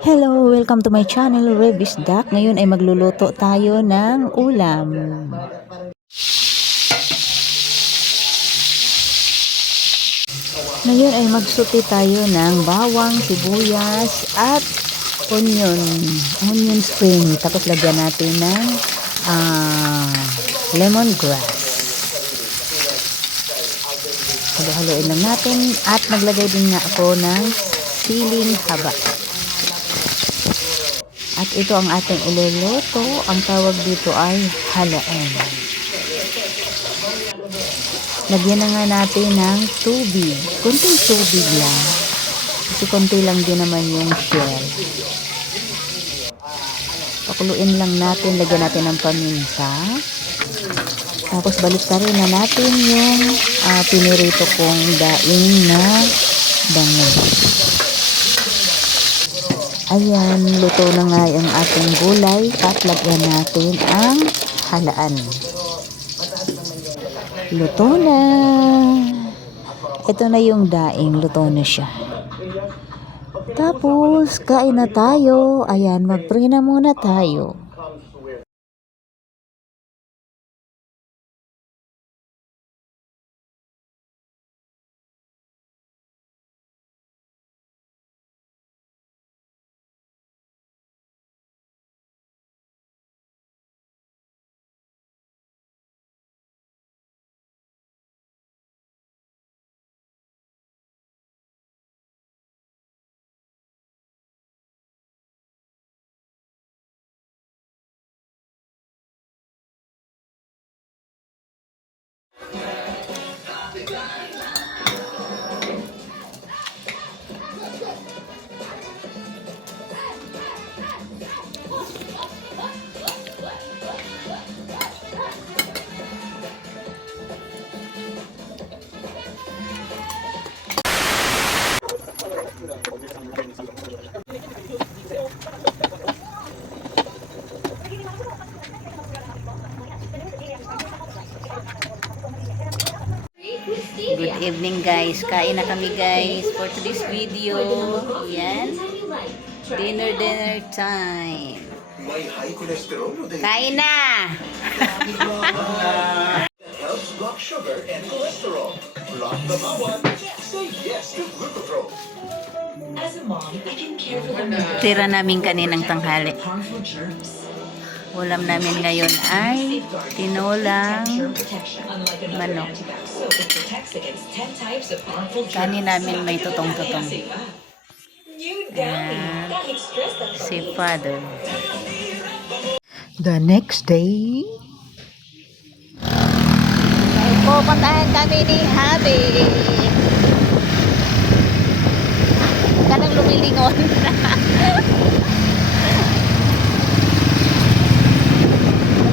Hello, welcome to my channel, Revis Duck. Ngayon ay magluluto tayo ng ulam. Ngayon ay magsuti tayo ng bawang, sibuyas at onion spring. Tapos lagyan natin ng lemongrass. Halo-haloin lang natin at maglagay din nga ako ng siling haba. At ito ang ating iluluto. Ang tawag dito ay halaan. Lagyan na nga natin ng tubig. Kunting tubig lang. Kasi kunti lang din naman yung shell. Pakuluin lang natin. Lagyan natin ng paminta. Tapos baliktarin na natin yung pinirito kong daing na bangus. Ayan, luto na nga yung ating gulay at lagyan natin ang halaan. Luto na. Ito na yung daing, luto na siya. Tapos, kain na tayo. Ayan, mag-pray na muna tayo. Good evening guys. Kain na kami guys for today's video. Yan. Dinner time. Kain na! Helps block sugar and cholesterol. Block the bawat. Say yes to Glucotrol. As a mom, I can care for them Tira namin kaninang tanghali. harmful germs. Ulam namin ngayon ay tinolang Unlike another manok. antibiotic, so it protects against 10 types of harmful germs. Kanin namin may tutong-tutong. New Downy. Kahit stress ang Si Father. The next day, pupuntahan kami ni Habi. Kanang lumilingon.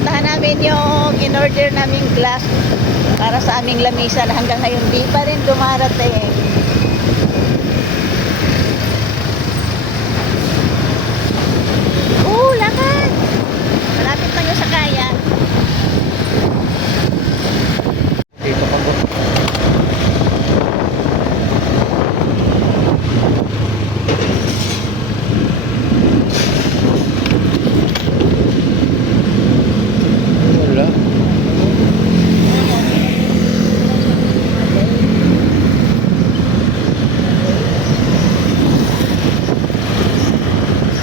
Puntahan namin yung in-order naming glass para sa aming lamisa na hanggang ngayon di pa rin dumarating. Lakad! Malapit na yung sakayan. Dito pa po. Wala.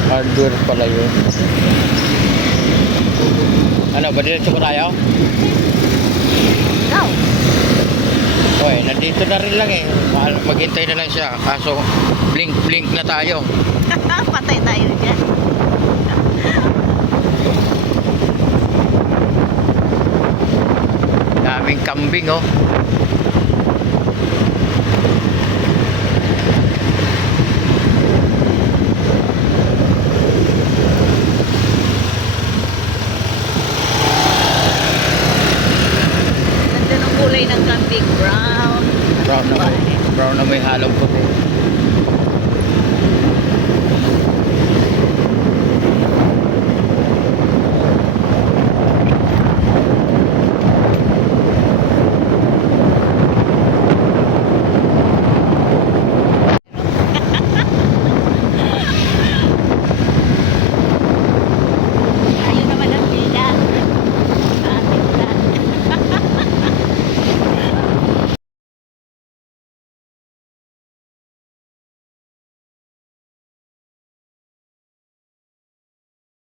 Hardware pala yun. Ano, ba diretso ko tayo? No. Oy, nandito na rin lang eh. Maghintay na lang siya. Kaso, blink na tayo. Patay tayo dyan. Daming kambing oh.